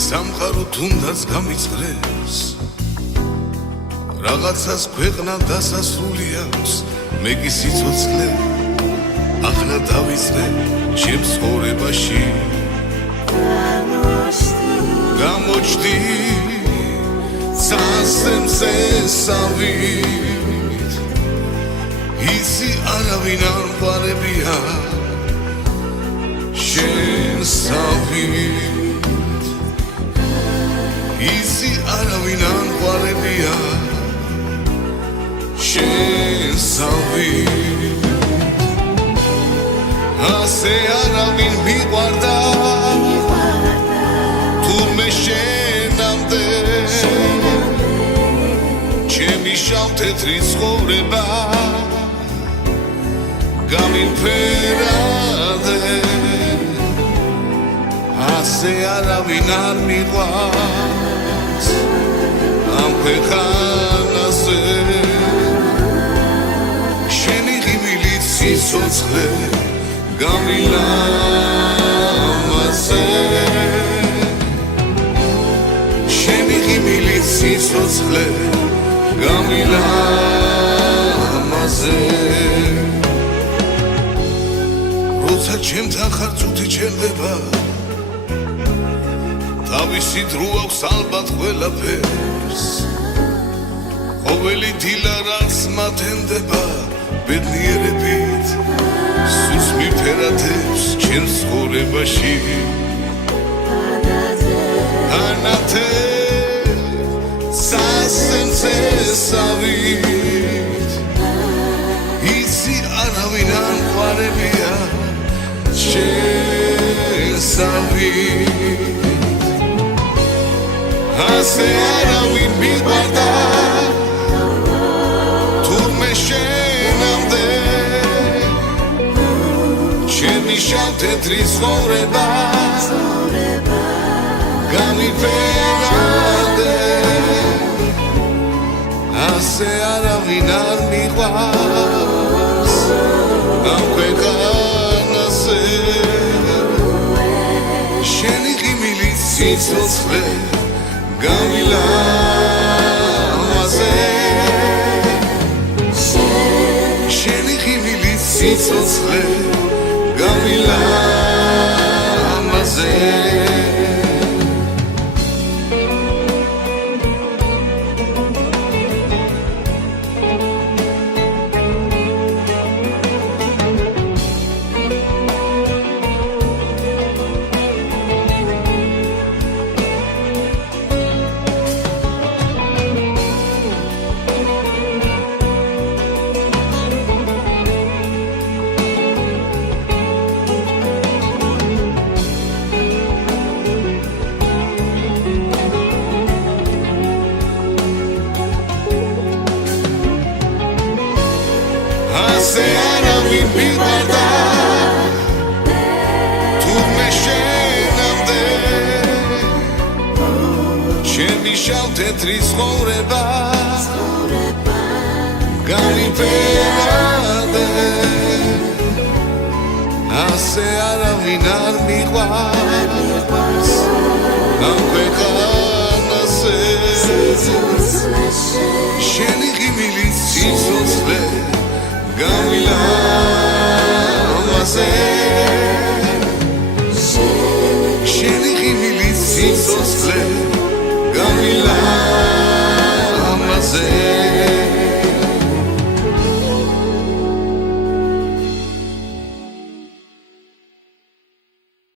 სამყარო თუნდაც გამიწყრეს რაღაცას ქვეყნა დასასრული აქვს მე კი სიცოცხლე ახლა დავიწყე ჩემ ცხოვრებაში გამოჩდი სასემზე სავით ისი არავინ არ მყარებია შენ სავით ისი არავინ არ მყარებია შენ სავით ასე არავინ მიყვარდა თურმე შენამდე ჩემი შავ-თეთრი ცხოვრება გამიფერადე ასე არავინ არ მიყვარს ამ ქვეყანაზე შენი ღიმილით სიცოცხლე გამილამაზე შენი ღიმილით სიცოცხლე გამილამაზე როცა ჩემთან ხარ წუთი ჩერდება თავისი დრო აქვს ალბათ ყველაფერს ყოველი დილა რაც მათენდება ბედნიერებით სულს მიფერადებს ჩემ ცხოვრებაში ანათე სასემზე სავით ისი არავინ არ მყარებია შენ სავით ასე არავინ მიყვარდა თურმე შენამდე ჩემი შავ-თეთრი ცხოვრება გამიფერადე ასე არავინ არ მიყვარს ამ ქვეყანაზე შენი ღიმილით სიცოცხლე გამილამაზე შენი ღიმილით სიცოცხლე გამილამაზე ასე არავინ მიყვარდა თურმე შენამდე ჩემი შავ-თეთრი ცხოვრება გამიფერადე ასე არავინ არ მიყვარს ამ ქვეყანაზე შენი ღიმილით სიცოცხლე გამილამაზე შენი ღიმილით სიცოცხლე გამილამაზე